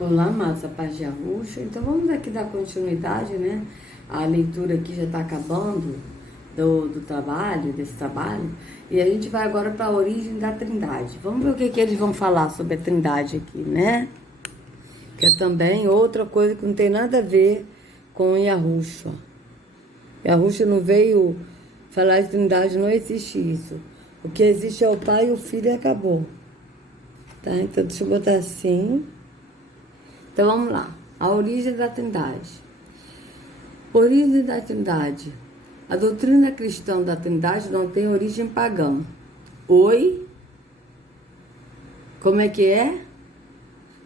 Olá, massa, paz de Arrucho. Então vamos aqui dar continuidade, né? A leitura aqui já está acabando do trabalho, desse trabalho. E a gente vai agora para a origem da Trindade. Vamos ver o que eles vão falar sobre a Trindade aqui, né? Que é também outra coisa que não tem nada a ver com Yahushua. Yahushua não veio falar de Trindade, não existe isso. O que existe é o Pai, o Filho e acabou. Tá? Então deixa eu botar assim. Então vamos lá. A origem da Trindade. Origem da Trindade. A doutrina cristã da Trindade não tem origem pagã. Oi? Como é que é?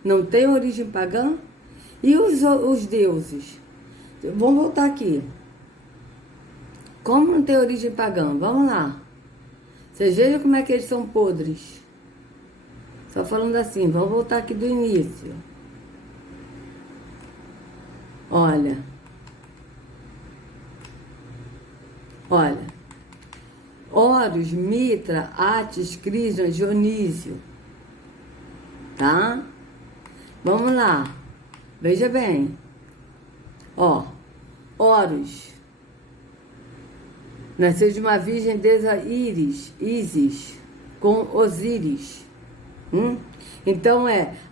Não tem origem pagã? E os deuses? Vamos voltar aqui. Como não tem origem pagã? Vamos lá. Vocês vejam como é que eles são podres. Só falando assim, vamos voltar aqui do início. Olha. Horus, Mitra, Atis, Krishna, Dionísio. Tá? Vamos lá. Veja bem. Horus. Nasceu de uma virgem deusa Isis, com Osíris. Então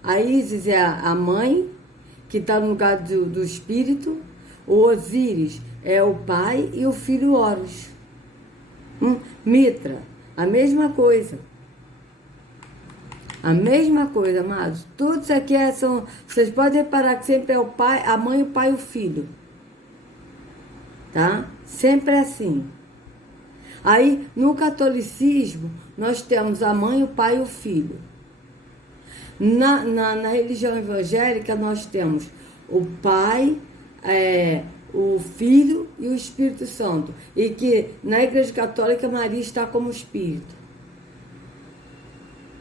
a Isis é a mãe, que está no lugar do espírito. O Osíris é o pai e o filho Horus. Mitra, a mesma coisa. A mesma coisa, amados. Tudo isso aqui são... Vocês podem reparar que sempre é o pai, a mãe, o pai e o filho. Tá? Sempre é assim. Aí, no catolicismo, nós temos a mãe, o pai e o filho. Na religião evangélica, nós temos o pai, o Filho e o Espírito Santo. E que na Igreja Católica, Maria está como Espírito.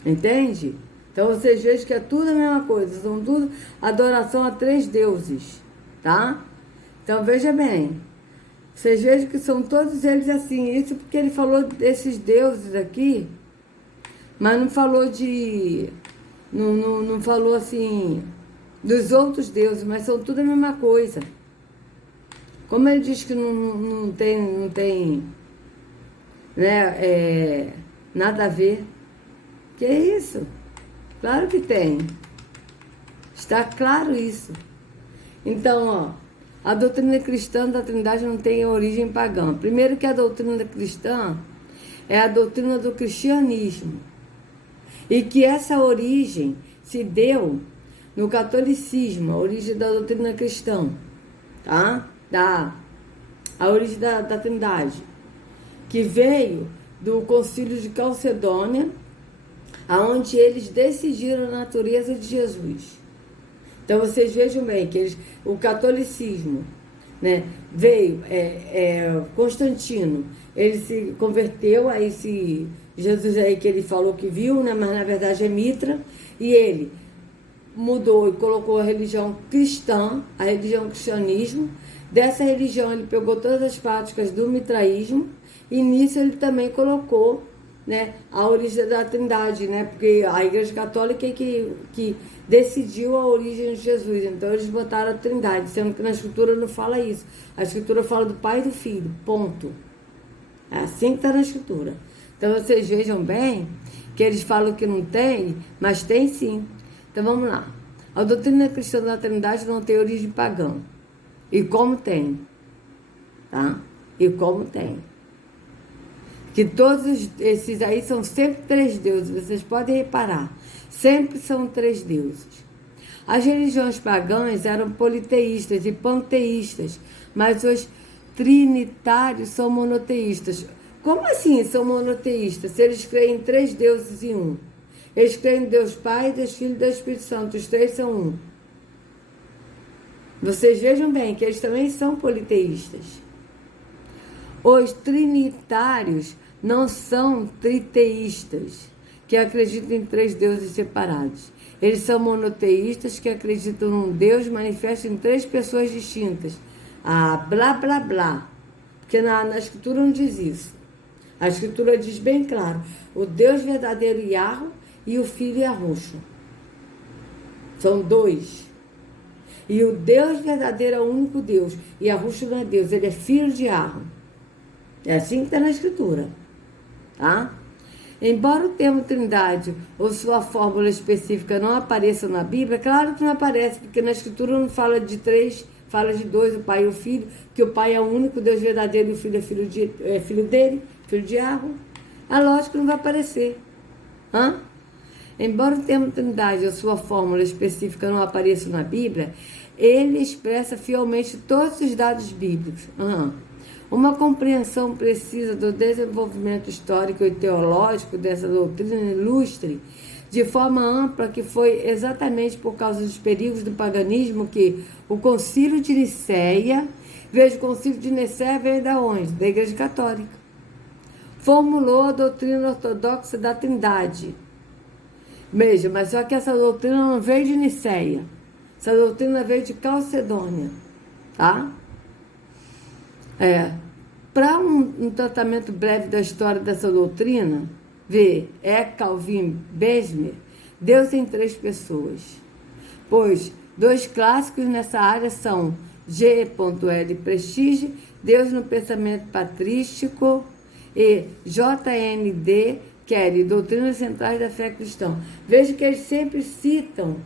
Entende? Então, vocês vejam que é tudo a mesma coisa. São tudo adoração a 3 deuses. Tá? Então, veja bem. Vocês vejam que são todos eles assim. Isso porque ele falou desses deuses aqui, mas não falou de... Não falou assim dos outros deuses, mas são tudo a mesma coisa. Como ele diz que não tem né, nada a ver. Que é isso? Claro que tem. Está claro isso. Então, a doutrina cristã da Trindade não tem origem pagã. Primeiro que a doutrina cristã é a doutrina do cristianismo. E que essa origem se deu no catolicismo, a origem da doutrina cristã, tá? A origem da Trindade, que veio do Concílio de Calcedônia, aonde eles decidiram a natureza de Jesus. Então vocês vejam bem que o catolicismo, né, veio, Constantino, ele se converteu a esse Jesus aí que ele falou que viu, né, mas na verdade é Mitra, e ele mudou e colocou a religião cristã, a religião cristianismo. Dessa religião ele pegou todas as práticas do mitraísmo, e nisso ele também colocou, né, a origem da Trindade, né, porque a Igreja Católica é que decidiu a origem de Jesus. Então eles botaram a Trindade, sendo que na Escritura não fala isso. A Escritura fala do Pai e do Filho, ponto. É assim que está na Escritura. Então vocês vejam bem que eles falam que não tem, mas tem sim. Então vamos lá. A doutrina cristã da Trindade não tem origem pagã. E como tem? Tá? E como tem? Que todos esses aí são sempre 3 deuses. Vocês podem reparar. Sempre são 3 deuses. As religiões pagãs eram politeístas e panteístas, mas os trinitários são monoteístas. Como assim são monoteístas? Se eles creem em 3 deuses em um. Eles creem em Deus Pai, Deus Filho e Deus Espírito Santo. Os 3 são um. Vocês vejam bem que eles também são politeístas. Os trinitários não são triteístas, que acreditam em 3 deuses separados. Eles são monoteístas, que acreditam num Deus manifesto em 3 pessoas distintas. Blá, blá, blá. Porque na Escritura não diz isso. A Escritura diz bem claro: o Deus verdadeiro Yahweh e o Filho Yahushua. São dois. E o Deus verdadeiro é o único Deus. E Yahushua não é Deus, ele é filho de Yahweh. É assim que está na Escritura. Tá? Embora o termo trindade ou sua fórmula específica não apareça na Bíblia, claro que não aparece, porque na Escritura não fala de três, fala de dois, o Pai e o Filho, que o Pai é o único Deus verdadeiro e o Filho é filho dele, filho de Yahweh. É lógico que não vai aparecer. Hã? Embora o termo trindade ou sua fórmula específica não apareça na Bíblia, ele expressa fielmente todos os dados bíblicos. Uma compreensão precisa do desenvolvimento histórico e teológico dessa doutrina ilustre, de forma ampla, que foi exatamente por causa dos perigos do paganismo que o Concílio de Nicéia, veja, o Concílio de Nicéia veio da onde? Da Igreja Católica. Formulou a doutrina ortodoxa da Trindade. Veja, mas só que essa doutrina não veio de Nicéia. Essa doutrina veio de Calcedônia, tá? Para um tratamento breve da história dessa doutrina, vê, Calvin Besmer, Deus em três pessoas. Pois dois clássicos nessa área são G.L. Prestige, Deus no pensamento patrístico, e J.N.D. Kelly, Doutrinas Centrais da Fé Cristã. Veja que eles sempre citam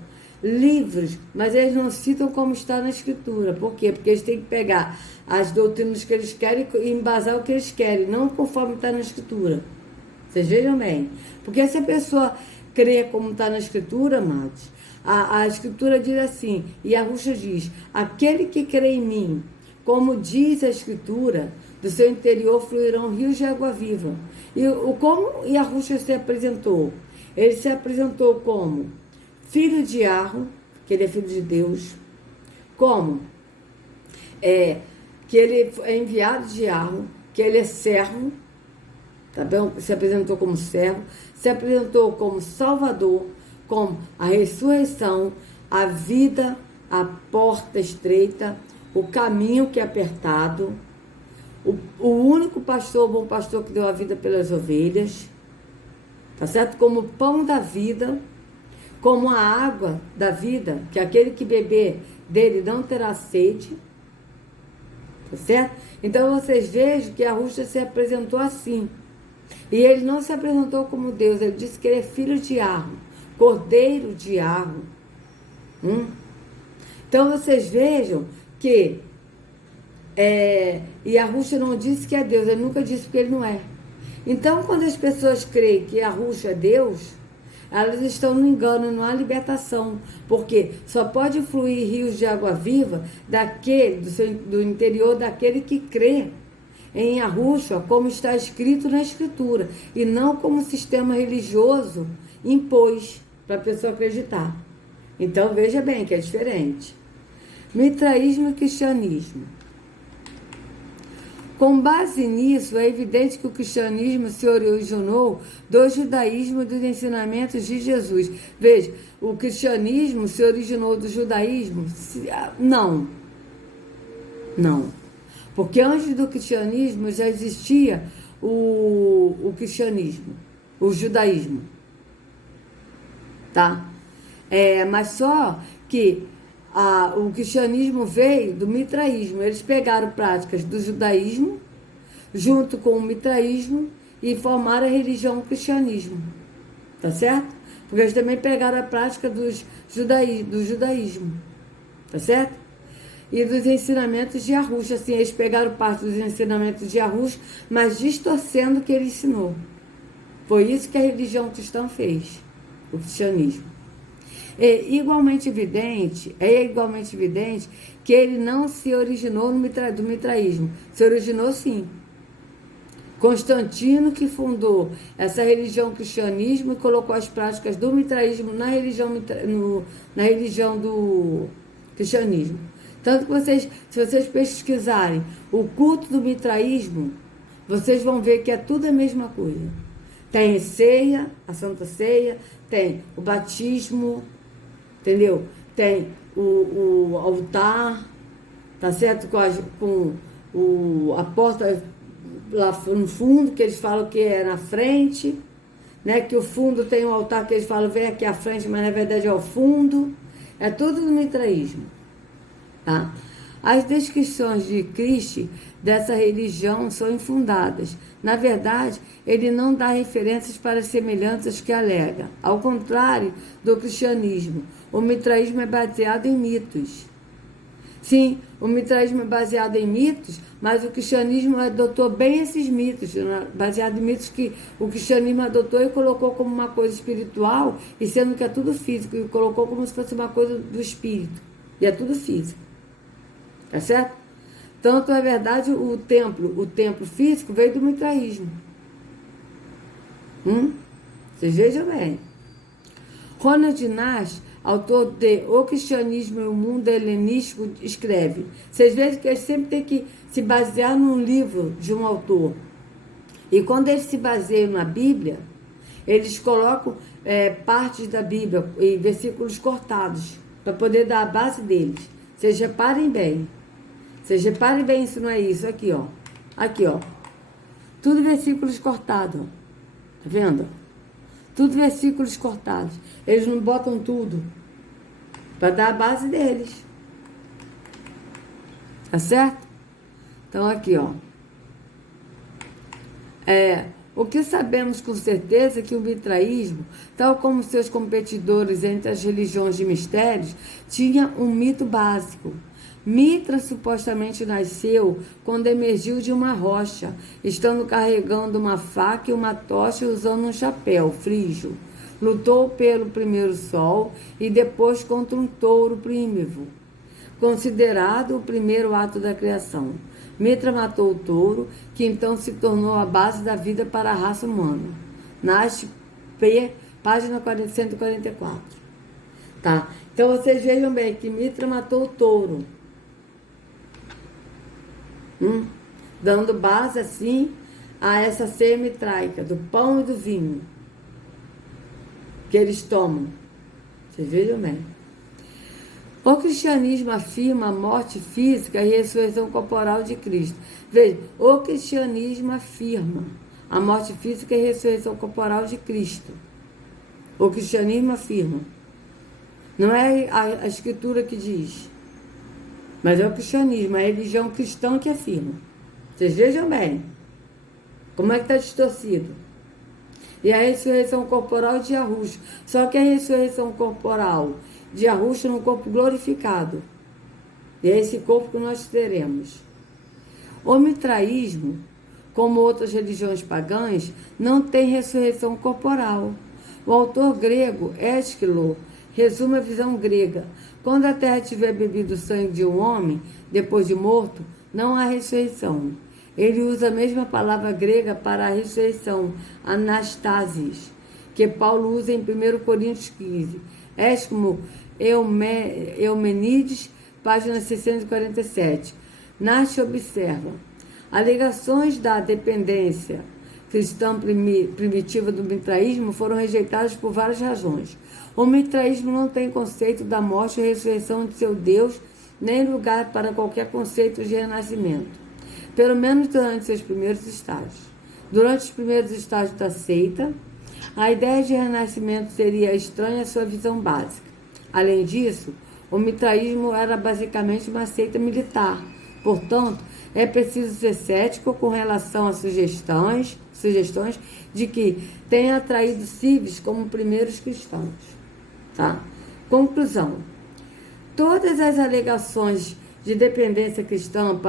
livros, mas eles não citam como está na Escritura. Por quê? Porque eles têm que pegar as doutrinas que eles querem e embasar o que eles querem, não conforme está na Escritura. Vocês vejam bem. Porque se a pessoa crê como está na Escritura, amados, a Escritura diz assim, e a Yahushua diz, aquele que crê em mim, como diz a Escritura, do seu interior fluirão rios de água viva. E como Yahushua se apresentou? Ele se apresentou como filho de Yahweh, que ele é filho de Deus, como que ele é enviado de Yahweh, que ele é servo, tá bem? Se apresentou como servo, se apresentou como salvador, como a ressurreição, a vida, a porta estreita, o caminho que é apertado, o único pastor, o bom pastor que deu a vida pelas ovelhas, tá certo? Como o pão da vida, como a água da vida, que aquele que beber dele não terá sede, tá certo? Então vocês vejam que Yahushua se apresentou assim. E ele não se apresentou como Deus, ele disse que ele é filho de Yahweh, cordeiro de Yahweh. Então vocês vejam que Yahushua não disse que é Deus, ele nunca disse que ele não é. Então quando as pessoas creem que Yahushua é Deus, elas estão no engano, não há libertação, porque só pode fluir rios de água viva do interior daquele que crê em Yahushua, como está escrito na Escritura, e não como o sistema religioso impôs para a pessoa acreditar. Então veja bem que é diferente. Mitraísmo e cristianismo. Com base nisso, é evidente que o cristianismo se originou do judaísmo e dos ensinamentos de Jesus. Veja, o cristianismo se originou do judaísmo? Não. Porque antes do cristianismo já existia o cristianismo, o judaísmo. Tá? Mas só que o cristianismo veio do mitraísmo. Eles pegaram práticas do judaísmo junto com o mitraísmo e formaram a religião cristianismo. Tá certo? Porque eles também pegaram a prática do judaísmo. Tá certo? E dos ensinamentos de Yahushua. Assim, eles pegaram parte dos ensinamentos de Yahushua, mas distorcendo o que ele ensinou. Foi isso que a religião cristã fez, o cristianismo. É igualmente evidente que ele não se originou do mitraísmo. Se originou sim. Constantino que fundou essa religião cristianismo e colocou as práticas do mitraísmo na religião do cristianismo. Tanto que se vocês pesquisarem o culto do mitraísmo, vocês vão ver que é tudo a mesma coisa. Tem ceia, a Santa Ceia, tem o batismo, entendeu? Tem o altar, tá certo? Com a porta lá no fundo, que eles falam que é na frente, né? Que o fundo tem um altar que eles falam, vem aqui à frente, mas na verdade é o fundo. É tudo do mitraísmo. Tá? As descrições de Cristo dessa religião são infundadas. Na verdade, ele não dá referências para as semelhanças que alega. Ao contrário do cristianismo, o mitraísmo é baseado em mitos. Sim, o mitraísmo é baseado em mitos, mas o cristianismo adotou bem esses mitos, baseado em mitos que o cristianismo adotou e colocou como uma coisa espiritual, e sendo que é tudo físico, e colocou como se fosse uma coisa do espírito. E é tudo físico. Tá certo? Tanto é verdade o templo físico veio do mitraísmo. Vocês vejam bem. Ronald Nash, autor de O Cristianismo e o Mundo Helenístico, escreve. Vocês vejam que eles sempre têm que se basear num livro de um autor. E quando eles se baseiam na Bíblia, eles colocam partes da Bíblia e versículos cortados para poder dar a base deles. Vocês reparem bem. Vocês reparem bem, isso não é isso. Aqui, ó. Aqui, ó. Tudo versículos cortados. Tá vendo? Tudo versículos cortados. Eles não botam tudo para dar a base deles. Tá certo? Então, aqui, ó. O que sabemos com certeza é que o mitraísmo, tal como seus competidores entre as religiões de mistérios, tinha um mito básico. Mitra supostamente nasceu quando emergiu de uma rocha, estando carregando uma faca e uma tocha e usando um chapéu frígio. Lutou pelo primeiro sol e depois contra um touro prímivo, considerado o primeiro ato da criação. Mitra matou o touro, que então se tornou a base da vida para a raça humana. Nash, página 144. Tá? Então vocês vejam bem que Mitra matou o touro. Dando base assim a essa ceia mitraica do pão e do vinho que eles tomam. Vocês vejam bem. O cristianismo afirma a morte física e a ressurreição corporal de Cristo. Veja, o cristianismo afirma a morte física e a ressurreição corporal de Cristo. O cristianismo afirma. Não é a escritura que diz. Mas é o cristianismo, é a religião cristã que afirma. Vocês vejam bem. Como é que está distorcido? E a ressurreição corporal de Yahushua. Só que a ressurreição corporal de Yahushua no corpo glorificado. E é esse corpo que nós teremos. O mitraísmo, como outras religiões pagãs, não tem ressurreição corporal. O autor grego Ésquilo resume a visão grega. Quando a terra tiver bebido o sangue de um homem, depois de morto, não há ressurreição. Ele usa a mesma palavra grega para a ressurreição, anastasis, que Paulo usa em 1 Coríntios 15. Ésquimo Eumenides, página 647. Nash observa. Alegações da dependência cristã primitiva do mitraísmo foram rejeitadas por várias razões. O mitraísmo não tem conceito da morte e ressurreição de seu Deus, nem lugar para qualquer conceito de renascimento, pelo menos durante seus primeiros estágios. Durante os primeiros estágios da seita, a ideia de renascimento seria estranha à sua visão básica. Além disso, o mitraísmo era basicamente uma seita militar. Portanto, é preciso ser cético com relação a sugestões de que tenha atraído civis como primeiros cristãos. Tá? Conclusão. Todas as alegações de dependência cristã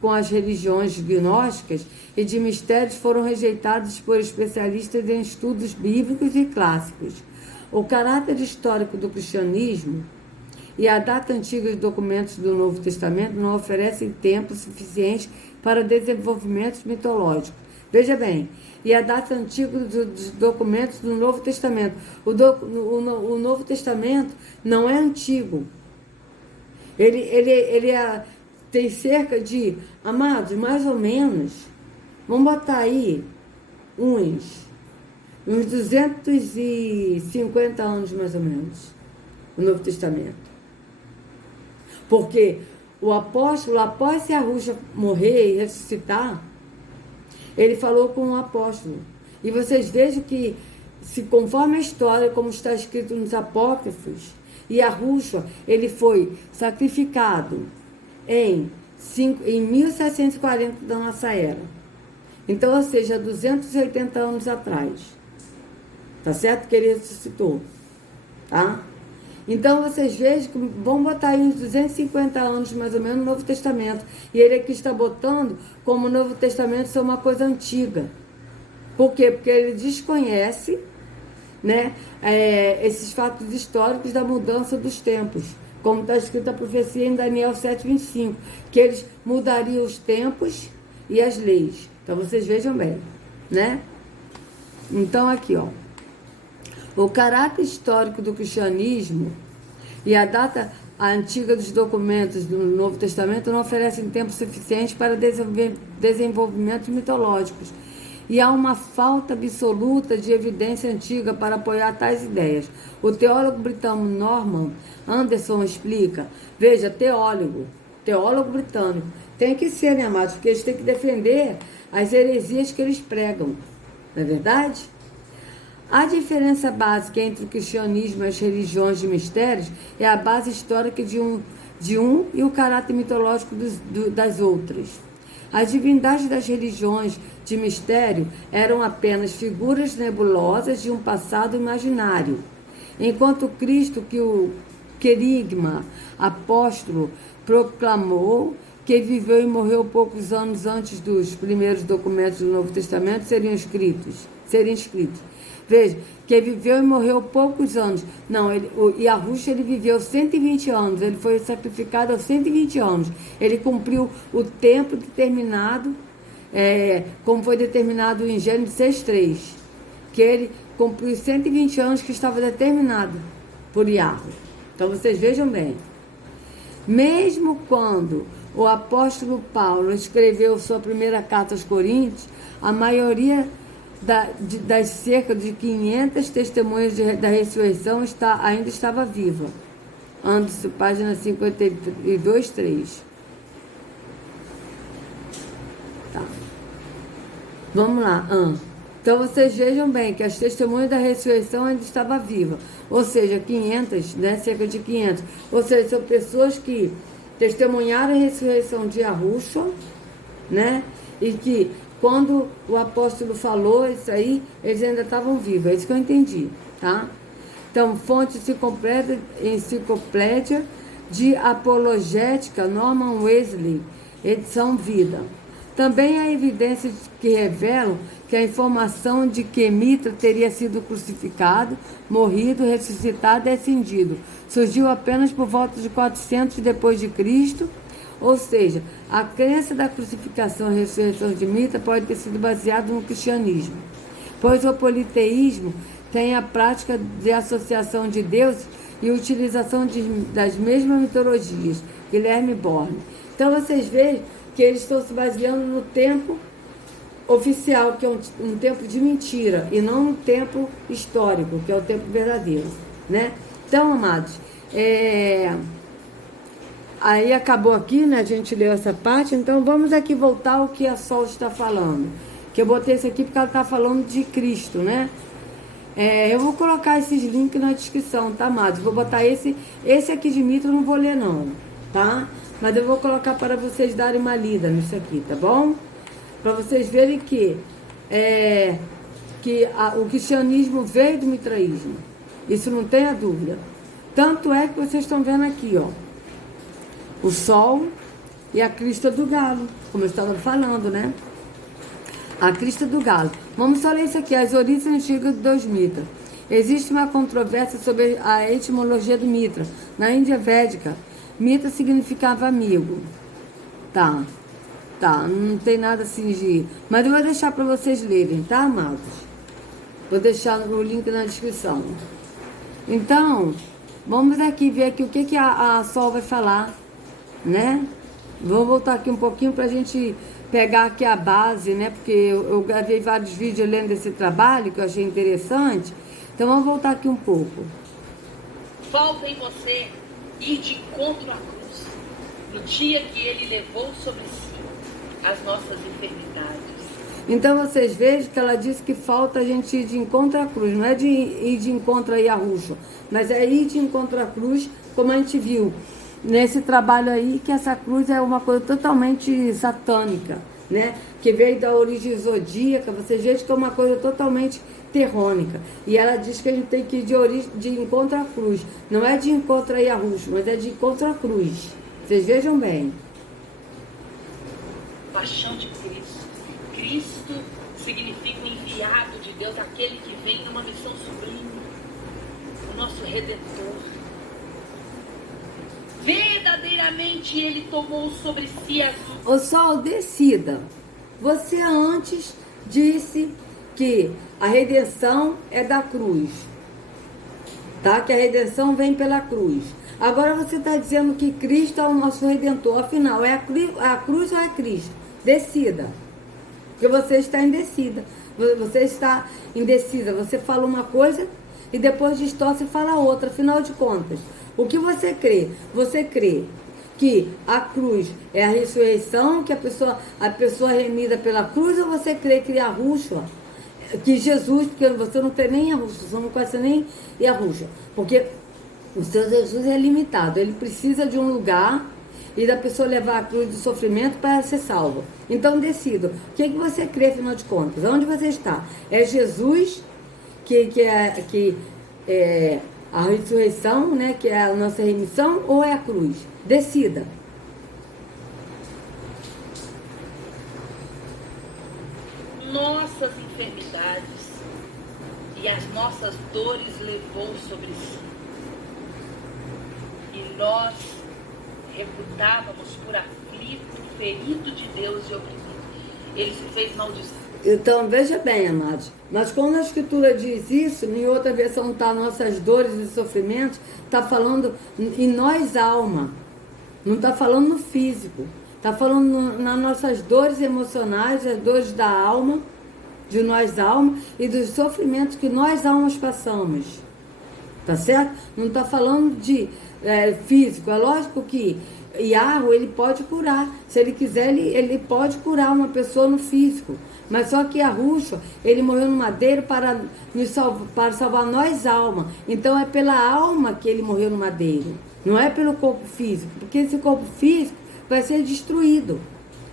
com as religiões gnósticas e de mistérios foram rejeitadas por especialistas em estudos bíblicos e clássicos. O caráter histórico do cristianismo e a data antiga dos documentos do Novo Testamento não oferecem tempo suficiente para desenvolvimentos mitológicos. Veja bem, e a data antiga dos documentos do Novo Testamento. O Novo Testamento não é antigo. Ele tem cerca de, amados, mais ou menos, vamos botar aí uns 250 anos mais ou menos, o Novo Testamento. Porque o apóstolo, após Yahushua morrer e ressuscitar, ele falou com o apóstolo. E vocês vejam que, se conforme a história, como está escrito nos apócrifos, E Yahushua, ele foi sacrificado em 1740 da nossa era. Então, ou seja, 280 anos atrás. Tá certo? Que ele ressuscitou. Tá? Então, vocês vejam que vão botar aí uns 250 anos, mais ou menos, no Novo Testamento. E ele aqui está botando como o Novo Testamento ser uma coisa antiga. Por quê? Porque ele desconhece, né, esses fatos históricos da mudança dos tempos. Como está escrito a profecia em Daniel 7:25, que eles mudariam os tempos e as leis. Então, vocês vejam bem, né? Então, aqui, ó. O caráter histórico do cristianismo e a data antiga dos documentos do Novo Testamento não oferecem tempo suficiente para desenvolvimentos mitológicos. E há uma falta absoluta de evidência antiga para apoiar tais ideias. O teólogo britânico Norman Anderson explica, veja, teólogo britânico, tem que ser, né, amados? Porque eles têm que defender as heresias que eles pregam, não é verdade? A diferença básica entre o cristianismo e as religiões de mistérios é a base histórica de um e o caráter mitológico das outras. As divindades das religiões de mistério eram apenas figuras nebulosas de um passado imaginário, enquanto Cristo, que o querigma apóstolo proclamou, que viveu e morreu poucos anos antes dos primeiros documentos do Novo Testamento serem escritos. Veja, que viveu e morreu poucos anos. Não, o Yahushua, ele viveu 120 anos, ele foi sacrificado aos 120 anos. Ele cumpriu o tempo determinado, como foi determinado em Gênesis 6:3, que ele cumpriu 120 anos que estava determinado por Yahushua. Então, vocês vejam bem. Mesmo quando o apóstolo Paulo escreveu sua primeira carta aos Coríntios, a maioria das cerca de 500 testemunhas da ressurreição ainda estava viva. Anderson, página 52:3. Tá. Vamos lá. Então, vocês vejam bem que as testemunhas da ressurreição ainda estavam vivas. Ou seja, 500, né? Cerca de 500. Ou seja, são pessoas que testemunharam a ressurreição de Yahushua, né? E que quando o apóstolo falou isso aí, eles ainda estavam vivos. É isso que eu entendi, tá? Então, fonte enciclopédia de apologética, Norman Wesley, edição Vida. Também há evidências que revelam que a informação de que Mitra teria sido crucificado, morrido, ressuscitado e ascendido surgiu apenas por volta de 400 depois de Cristo. Ou seja, a crença da crucificação e ressurreição de Mitra pode ter sido baseada no cristianismo, pois o politeísmo tem a prática de associação de deuses e utilização das mesmas mitologias. Guilherme Borne. Então, vocês veem que eles estão se baseando no tempo oficial, que é um tempo de mentira, e não no tempo histórico, que é o tempo verdadeiro, né? Então, amados, aí acabou aqui, né? A gente leu essa parte, então vamos aqui voltar ao que a Sol está falando. Que eu botei isso aqui porque ela está falando de Cristo, né? Eu vou colocar esses links na descrição, tá, amados? Vou botar esse aqui de Mitra, eu não vou ler não, tá? Mas eu vou colocar para vocês darem uma lida nisso aqui, tá bom? Para vocês verem que o cristianismo veio do mitraísmo. Isso não tenha dúvida. Tanto é que vocês estão vendo aqui, ó, o sol e a crista do galo, como eu estava falando, né? A crista do galo. Vamos só ler isso aqui, as origens antigas dos Mitra. Existe uma controvérsia sobre a etimologia do Mitra. Na Índia Védica, Mitra significava amigo. Tá, não tem nada assim de... Mas eu vou deixar para vocês lerem, tá, amados? Vou deixar o link na descrição. Então, vamos aqui ver aqui o que a Sol vai falar, né? Vou voltar aqui um pouquinho para a gente pegar aqui a base, né? Porque eu gravei vários vídeos lendo esse trabalho, que eu achei interessante. Então, vamos voltar aqui um pouco. Falta em você ir de encontro à cruz, no dia que ele levou sobre si as nossas enfermidades. Então vocês vejam que ela disse que falta a gente ir de encontro à cruz, não é de ir de encontro a Yahushua, mas é ir de encontro à cruz, como a gente viu nesse trabalho aí, que essa cruz é uma coisa totalmente satânica, né? Que veio da origem zodíaca, vocês vejam que é uma coisa totalmente terrônica. E ela diz que a gente tem que ir de encontro à cruz, não é de encontro a Yahushua, mas é de encontro à cruz. Vocês vejam bem. Paixão de Cristo. Cristo significa o enviado de Deus, aquele que vem numa missão sublime, o nosso Redentor. Verdadeiramente Ele tomou sobre si as... O Sol, decida. Você antes disse que a redenção é da cruz, tá? Que a redenção vem pela cruz. Agora você está dizendo que Cristo é o nosso Redentor. Afinal, é a cruz ou é Cristo? Decida. Porque você está indecida. Você está indecisa. Você fala uma coisa e depois distorce e fala outra. Afinal de contas, o que você crê? Você crê que a cruz é a ressurreição, que a pessoa é remida pela cruz, ou você crê que Yahushua, que Jesus, porque você não tem nem Yahushua, você não conhece nem Yahushua, porque o seu Jesus é limitado, ele precisa de um lugar e da pessoa levar a cruz de sofrimento para ser salva. Então decida, o que você crê, afinal de contas? Onde você está? É Jesus que é a ressurreição, né, que é a nossa remissão, ou é a cruz? Decida. Nossas enfermidades e as nossas dores levou sobre si. E nós reputávamos por aflito, ferido de Deus e oprimido. Ele se fez maldição. Então, veja bem, amados, mas quando a Escritura diz isso, em outra versão está nossas dores e sofrimentos, está falando em nós alma, não está falando no físico, está falando nas nossas dores emocionais, as dores da alma, de nós alma, e dos sofrimentos que nós almas passamos, tá certo? Não está falando de físico. É lógico que Yahweh, ele pode curar, se ele quiser, ele pode curar uma pessoa no físico. Mas só que Yahushua, ele morreu no madeiro para salvar nós alma. Então é pela alma que ele morreu no madeiro. Não é pelo corpo físico. Porque esse corpo físico vai ser destruído.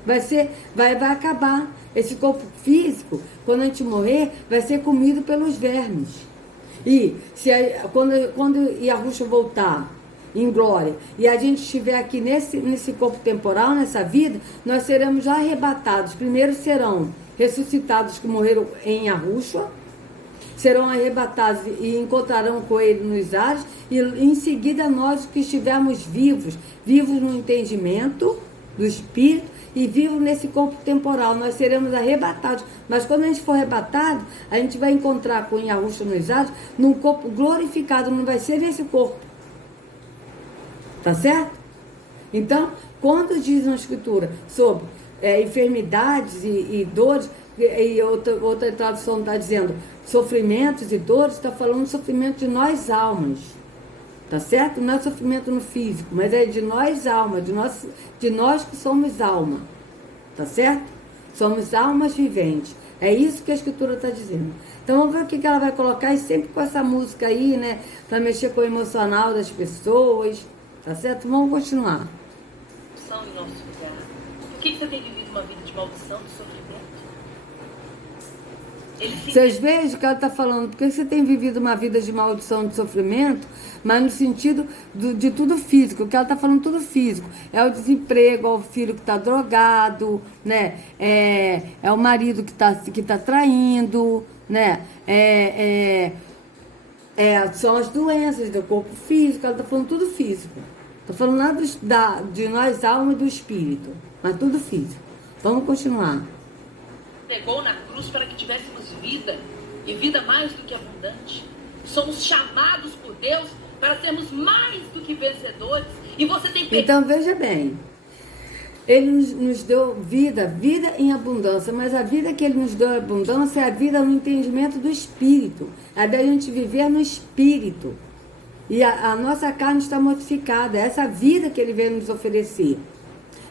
Vai acabar. Esse corpo físico, quando a gente morrer, vai ser comido pelos vermes. E quando Yahushua voltar em glória, e a gente estiver aqui nesse corpo temporal, nessa vida, nós seremos já arrebatados. Primeiro serão ressuscitados que morreram em Yahushua, serão arrebatados e encontrarão com ele nos ares, e em seguida nós que estivermos vivos no entendimento do Espírito e vivos nesse corpo temporal, nós seremos arrebatados. Mas quando a gente for arrebatado, a gente vai encontrar com Yahushua nos ares, num corpo glorificado, não vai ser nesse corpo. Tá certo? Então, quando diz na Escritura sobre enfermidades e dores, e outra tradução está dizendo sofrimentos e dores, está falando de sofrimento de nós almas. Tá certo? Não é sofrimento no físico, mas é de nós alma, de nós que somos alma. Tá certo? Somos almas viventes. É isso que a Escritura está dizendo. Então vamos ver o que ela vai colocar, e sempre com essa música aí, né? Para mexer com o emocional das pessoas. Tá certo? Vamos continuar. São em nosso lugar. Por que você tem vivido uma vida de maldição, de sofrimento? Vocês vejam que ela está falando, porque você tem vivido uma vida de maldição, de sofrimento, mas no sentido de tudo físico, que ela está falando tudo físico. É o desemprego, é o filho que está drogado, né? É o marido que tá traindo, né? São as doenças do corpo físico, ela está falando tudo físico. Está falando nada de nós, alma e do espírito, mas tudo físico. Vamos continuar. Pegou na cruz para que tivéssemos vida, e vida mais do que abundante. Somos chamados por Deus para sermos mais do que vencedores. E você tem... Então veja bem, ele nos deu vida em abundância, mas a vida que ele nos deu em abundância é a vida no entendimento do Espírito. É da gente viver no Espírito. E a nossa carne está mortificada. É essa vida que ele veio nos oferecer.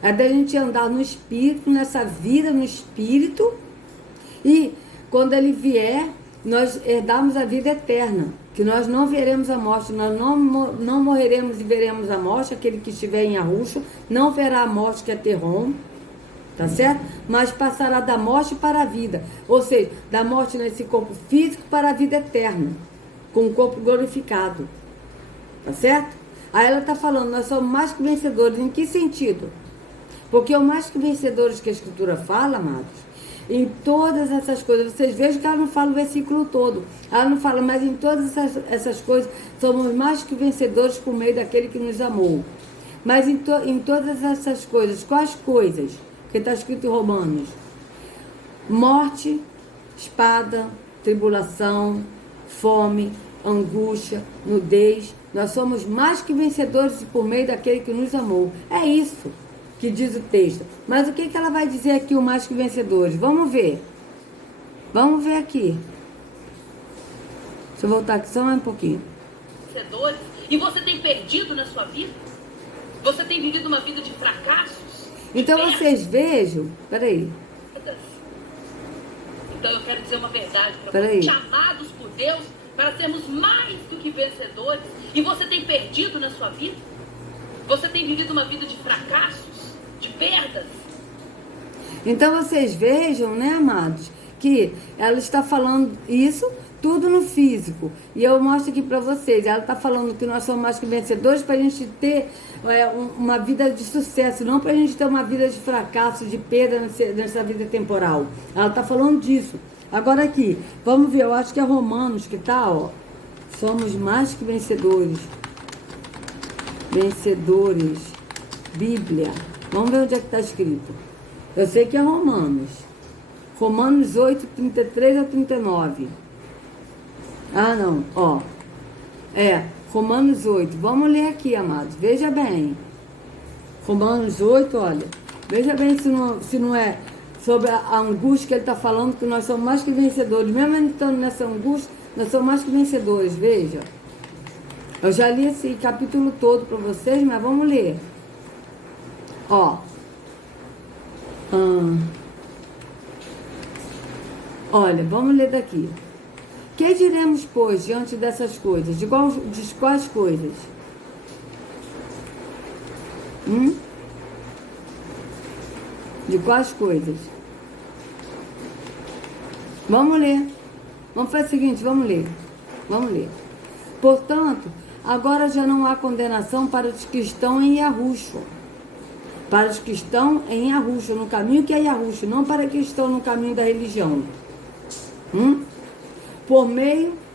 É da gente andar no Espírito, nessa vida no Espírito, E quando ele vier, nós herdamos a vida eterna, que nós não veremos a morte, nós não morreremos e veremos a morte. Aquele que estiver em Arusha não verá a morte, que é Terrom, tá certo? Mas passará da morte para a vida, ou seja, da morte nesse corpo físico para a vida eterna, com o corpo glorificado, tá certo? Aí ela está falando, nós somos mais que vencedores. Em que sentido? Porque o mais que vencedores que a Escritura fala, amados, em todas essas coisas, vocês vejam que ela não fala o versículo todo, ela não fala, mas em todas essas coisas, somos mais que vencedores por meio daquele que nos amou. Mas em todas essas coisas, quais coisas? Que está escrito em Romanos: morte, espada, tribulação, fome, angústia, nudez. Nós somos mais que vencedores por meio daquele que nos amou. É isso que diz o texto. Mas o que ela vai dizer aqui, o mais que vencedores? Vamos ver. Vamos ver aqui. Deixa eu voltar aqui só mais um pouquinho. Vencedores, e você tem perdido na sua vida? Você tem vivido uma vida de fracassos? Então vocês vejam. Peraí. Então eu quero dizer uma verdade para vocês. Chamados por Deus para sermos mais do que vencedores. E você tem perdido na sua vida? Você tem vivido uma vida de fracassos, de perdas? Então vocês vejam, né, amados, que ela está falando isso tudo no físico. E eu mostro aqui para vocês. Ela está falando que nós somos mais que vencedores para a gente ter uma vida de sucesso, não para a gente ter uma vida de fracasso, de perda nessa vida temporal. Ela está falando disso. Agora aqui, vamos ver, eu acho que é Romanos que tá, ó. Somos mais que vencedores. Vencedores. Bíblia. Vamos ver onde é que está escrito. Eu sei que é Romanos. Romanos 8, 33 a 39. Ah, não, ó. Romanos 8. Vamos ler aqui, amados. Veja bem. Romanos 8, olha. Veja bem se não é sobre a angústia que ele está falando, que nós somos mais que vencedores. Mesmo estando nessa angústia, nós somos mais que vencedores. Veja. Eu já li esse capítulo todo para vocês, mas vamos ler. Ó. Olha, vamos ler daqui. Que diremos, pois, diante dessas coisas? De quais coisas? De quais coisas? Vamos ler. Vamos fazer o seguinte, vamos ler. Vamos ler. Portanto, agora já não há condenação para os que estão em Yahushua. Para os que estão em Yahushua, no caminho que é Yahushua, não para os que estão no caminho da religião.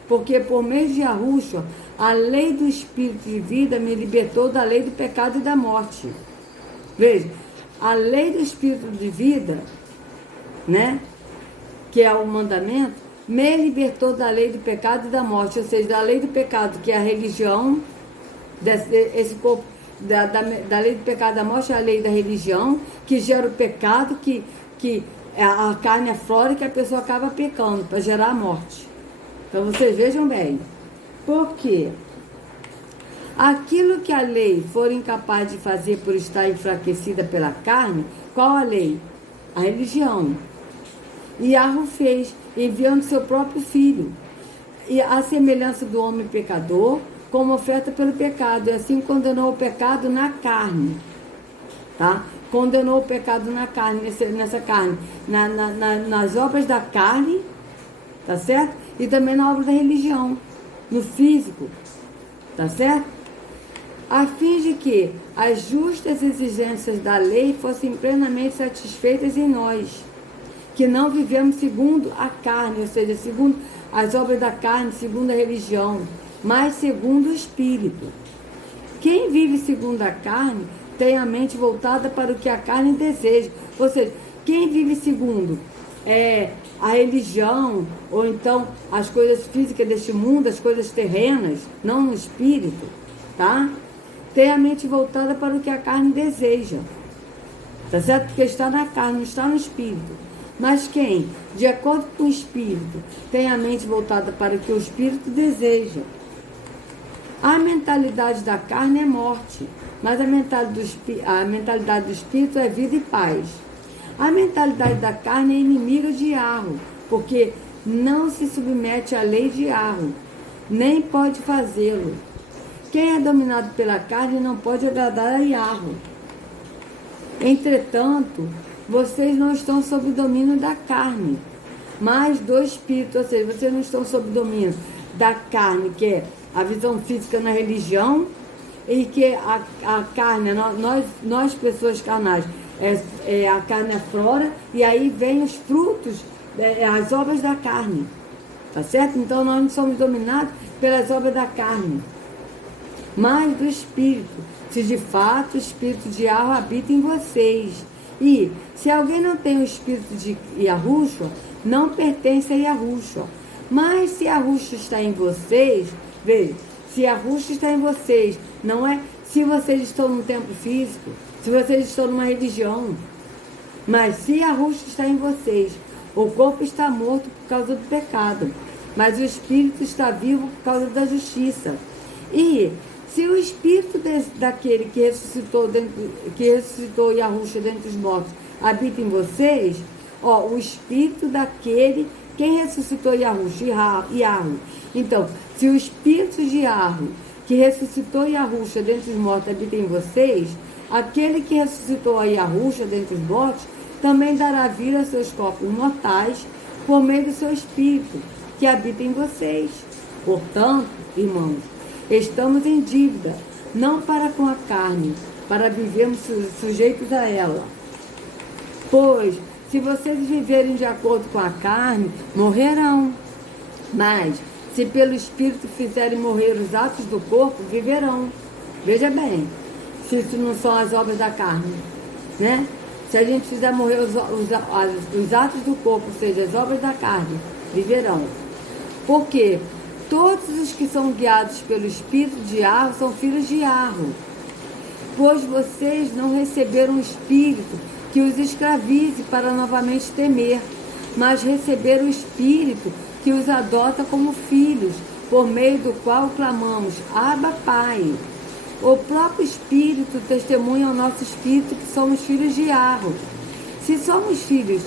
Porque por meio de Yahushua, a lei do Espírito de vida me libertou da lei do pecado e da morte. Veja, a lei do Espírito de vida, né, que é o mandamento, me libertou da lei do pecado e da morte, ou seja, da lei do pecado, que é a religião, esse corpo, da lei do pecado e da morte, é a lei da religião, que gera o pecado, que a carne aflora e que a pessoa acaba pecando, para gerar a morte. Então vocês vejam bem. Por quê? Aquilo que a lei for incapaz de fazer por estar enfraquecida pela carne, qual a lei? A religião. E Yahweh fez, enviando seu próprio filho, e a semelhança do homem pecador, como oferta pelo pecado, e assim condenou o pecado na carne, tá? Condenou o pecado na carne, nessa carne, nas obras da carne, tá certo? E também na obra da religião, no físico, tá certo? A fim de que as justas exigências da lei fossem plenamente satisfeitas em nós, que não vivemos segundo a carne, ou seja, segundo as obras da carne, segundo a religião, mas segundo o Espírito. Quem vive segundo a carne tem a mente voltada para o que a carne deseja. Ou seja, quem vive segundo a religião, ou então as coisas físicas deste mundo, as coisas terrenas, não no Espírito, tá? Tem a mente voltada para o que a carne deseja. Tá certo? Porque está na carne, não está no Espírito. Mas quem, de acordo com o Espírito, tem a mente voltada para o que o Espírito deseja. A mentalidade da carne é morte, mas a mentalidade do Espírito é vida e paz. A mentalidade da carne é inimiga de Yahweh, porque não se submete à lei de Yahweh, nem pode fazê-lo. Quem é dominado pela carne não pode agradar a Yahweh. Entretanto, vocês não estão sob o domínio da carne, mas do Espírito, ou seja, vocês não estão sob o domínio da carne, que é a visão física na religião, e que a carne, nós pessoas carnais, a carne é flora, e aí vem os frutos, as obras da carne, tá certo? Então nós não somos dominados pelas obras da carne, mas do Espírito, se de fato o Espírito de Yahweh habita em vocês. E se alguém não tem o Espírito de Yahushua, não pertence a Yahushua. Mas se Yahushua está em vocês, veja, se Yahushua está em vocês, não é se vocês estão num templo físico, se vocês estão numa religião, mas se Yahushua está em vocês, o corpo está morto por causa do pecado, mas o Espírito está vivo por causa da justiça. E se o Espírito daquele que ressuscitou Yahushua dentre os mortos habita em vocês, o Espírito daquele, quem ressuscitou Yahushua, Yahweh. Então, se o Espírito de Yahweh, que ressuscitou Yahushua dentre os mortos, habita em vocês, aquele que ressuscitou a Yahushua dentre os mortos, também dará vida a seus corpos mortais, por meio do seu Espírito, que habita em vocês. Portanto, irmãos, estamos em dívida, não para com a carne, para vivermos sujeitos a ela. Pois, se vocês viverem de acordo com a carne, morrerão. Mas, se pelo Espírito fizerem morrer os atos do corpo, viverão. Veja bem, se isso não são as obras da carne, né? Se a gente fizer morrer os atos do corpo, ou seja, as obras da carne, viverão. Porque todos os que são guiados pelo Espírito de Yahweh são filhos de Yahweh. Pois vocês não receberam um Espírito que os escravize para novamente temer, mas receberam o Espírito que os adota como filhos, por meio do qual clamamos, Abba, Pai. O próprio Espírito testemunha ao nosso Espírito que somos filhos de Yahweh. Se somos filhos,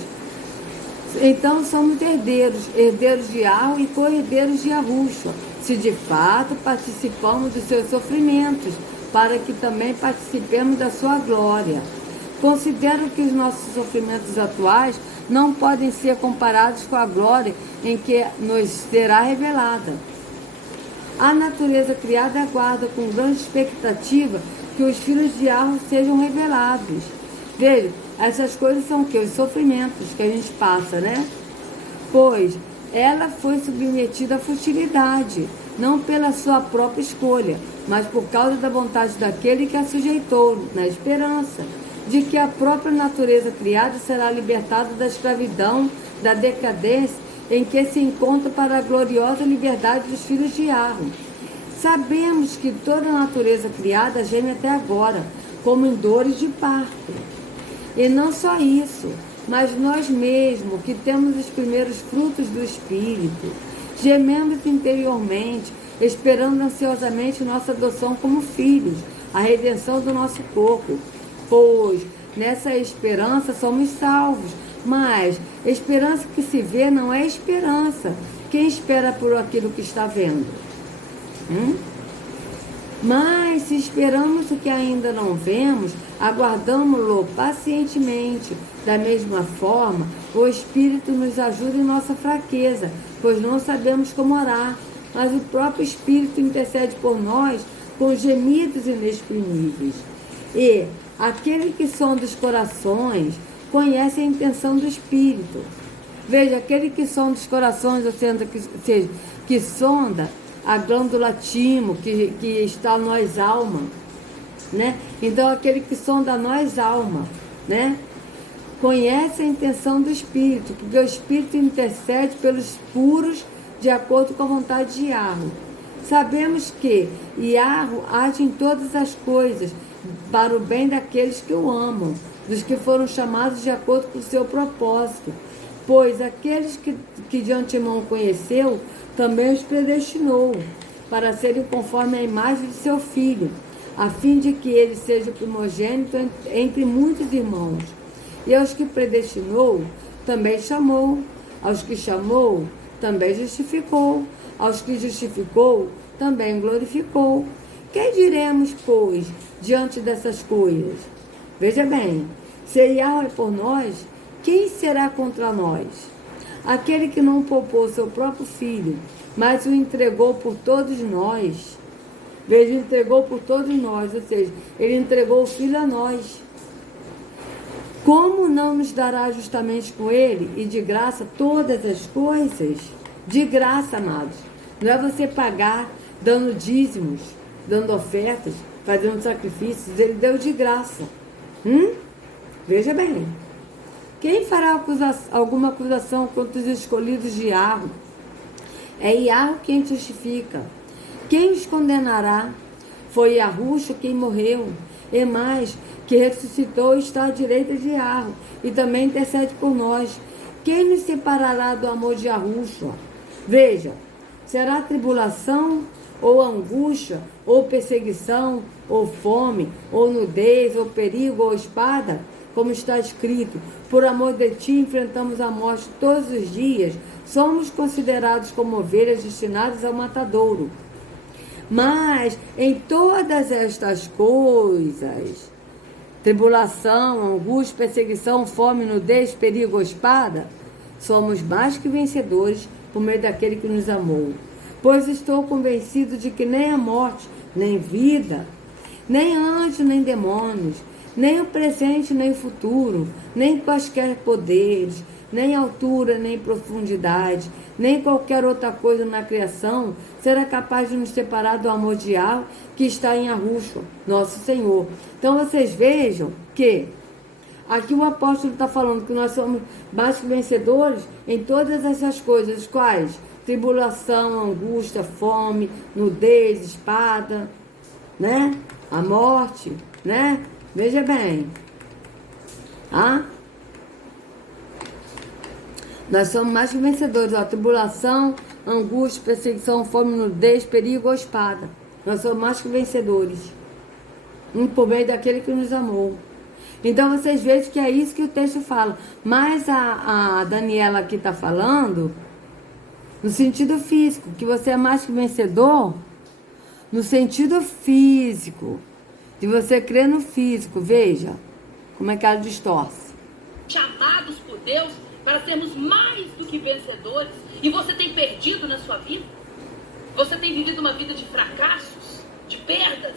então somos herdeiros de Yahweh e co-herdeiros de Yahushua, se de fato participamos dos seus sofrimentos, para que também participemos da sua glória. Considero que os nossos sofrimentos atuais não podem ser comparados com a glória em que nos será revelada. A natureza criada aguarda com grande expectativa que os filhos de Yahweh sejam revelados. Veja, essas coisas são o quê? Os sofrimentos que a gente passa, né? Pois ela foi submetida à futilidade, não pela sua própria escolha, mas por causa da vontade daquele que a sujeitou, na esperança de que a própria natureza criada será libertada da escravidão, da decadência em que se encontra para a gloriosa liberdade dos filhos de Yahweh. Sabemos que toda a natureza criada geme até agora, como em dores de parto. E não só isso, mas nós mesmos, que temos os primeiros frutos do Espírito, gememos interiormente, esperando ansiosamente nossa adoção como filhos, a redenção do nosso corpo. Pois nessa esperança somos salvos, mas esperança que se vê não é esperança. Quem espera por aquilo que está vendo? Mas se esperamos o que ainda não vemos, aguardamo-lo pacientemente. Da mesma forma, o Espírito nos ajuda em nossa fraqueza, pois não sabemos como orar, mas o próprio Espírito intercede por nós com gemidos inexprimíveis. E aquele que sonda os corações conhece a intenção do Espírito. Veja, aquele que sonda os corações, ou seja, que sonda a glândula timo, que está nós alma, né? Então, aquele que sonda nós alma, né? Conhece a intenção do Espírito, porque o Espírito intercede pelos puros de acordo com a vontade de Yahweh. Sabemos que Yahweh age em todas as coisas para o bem daqueles que o amam, dos que foram chamados de acordo com o seu propósito. Pois aqueles que de antemão conheceu, também os predestinou, para serem conforme a imagem de seu Filho, a fim de que ele seja o primogênito entre muitos irmãos. E aos que predestinou, também chamou. Aos que chamou, também justificou. Aos que justificou, também glorificou. Que diremos, pois, diante dessas coisas? Veja bem, se Yahweh é por nós, quem será contra nós? Aquele que não poupou seu próprio filho, mas o entregou por todos nós. Veja, entregou por todos nós, ou seja, ele entregou o filho a nós. Como não nos dará justamente com ele e de graça todas as coisas? De graça, amados. Não é você pagar dando dízimos, dando ofertas, fazendo sacrifícios. Ele deu de graça. Veja bem. Quem fará alguma acusação contra os escolhidos de Yahweh? É Yahweh quem justifica. Quem os condenará? Foi Yahushua quem morreu. E mais, que ressuscitou e está à direita de Yahweh, e também intercede por nós. Quem nos separará do amor de Yahushua? Veja, será tribulação, ou angústia, ou perseguição, ou fome, ou nudez, ou perigo, ou espada? Como está escrito, por amor de ti enfrentamos a morte todos os dias, somos considerados como ovelhas destinadas ao matadouro. Mas em todas estas coisas, tribulação, angústia, perseguição, fome, nudez, perigo ou espada, somos mais que vencedores por meio daquele que nos amou. Pois estou convencido de que nem a morte, nem vida, nem anjos, nem demônios, nem o presente, nem o futuro, nem quaisquer poderes, nem altura, nem profundidade, nem qualquer outra coisa na criação será capaz de nos separar do amor de Yahweh que está em Yahushua, nosso Senhor. Então vocês vejam que aqui o apóstolo está falando que nós somos mais que vencedores em todas essas coisas, quais? Tribulação, angústia, fome, nudez, espada, né? A morte, né? Veja bem. Nós somos mais que vencedores. A tribulação, angústia, perseguição, fome, nudez, perigo ou espada. Nós somos mais que vencedores. Por meio daquele que nos amou. Então vocês vejam que é isso que o texto fala. Mas a Daniela aqui está falando no sentido físico, que você é mais que vencedor no sentido físico. De você crer no físico, veja como é que ela distorce. Chamados por Deus para sermos mais do que vencedores. E você tem perdido na sua vida? Você tem vivido uma vida de fracassos, de perdas?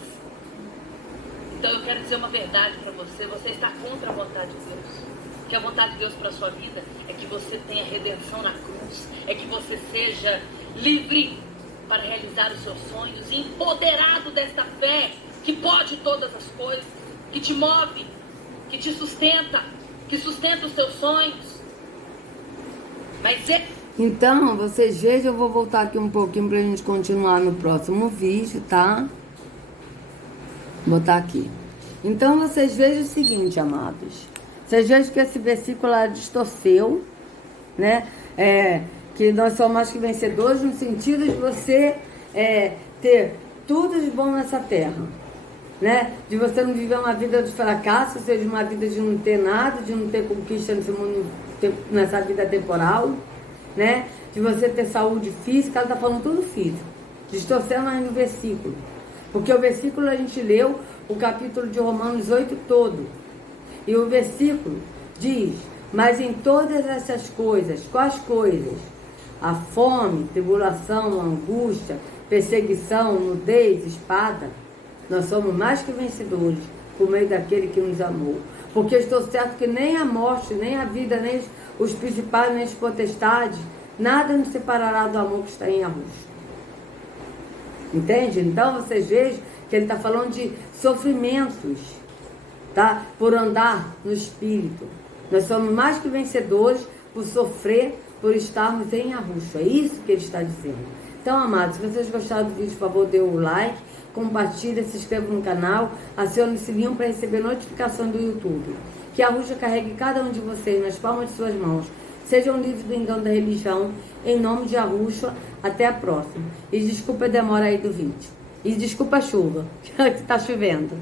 Então eu quero dizer uma verdade para você. Você está contra a vontade de Deus. Que a vontade de Deus para a sua vida é que você tenha redenção na cruz. É que você seja livre para realizar os seus sonhos. E empoderado desta fé que pode todas as coisas. Que te move, que te sustenta, que sustenta os teus sonhos. Mas então, vocês vejam, eu vou voltar aqui um pouquinho para a gente continuar no próximo vídeo, tá? Vou botar aqui. Então, vocês vejam o seguinte, amados. Vocês vejam que esse versículo distorceu, né? Que nós somos mais que vencedores no sentido de você ter tudo de bom nessa terra, né? De você não viver uma vida de fracasso, ou seja, uma vida de não ter nada, de não ter conquista nesse mundo, nessa vida temporal, né? De você ter saúde física. Ela está falando tudo físico, distorcendo ainda o versículo, porque o versículo a gente leu o capítulo de Romanos 8 todo, e o versículo diz: mas em todas essas coisas, quais coisas? A fome, tribulação, angústia, perseguição, nudez, espada, nós somos mais que vencedores por meio daquele que nos amou. Porque eu estou certo que nem a morte, nem a vida, nem os principais, nem as potestades, nada nos separará do amor que está em Yahushua. Entende? Então vocês vejam que ele está falando de sofrimentos, tá? Por andar no Espírito. Nós somos mais que vencedores por sofrer, por estarmos em Yahushua. É isso que ele está dizendo. Então, amados, se vocês gostaram do vídeo, por favor, dê um like, compartilhe, se inscreva no canal, acione o sininho para receber notificação do YouTube. Que Yahushua carregue cada um de vocês nas palmas de suas mãos. Sejam livres do engano da religião, em nome de Yahushua. Até a próxima. E desculpa a demora aí do vídeo. E desculpa a chuva, que está chovendo.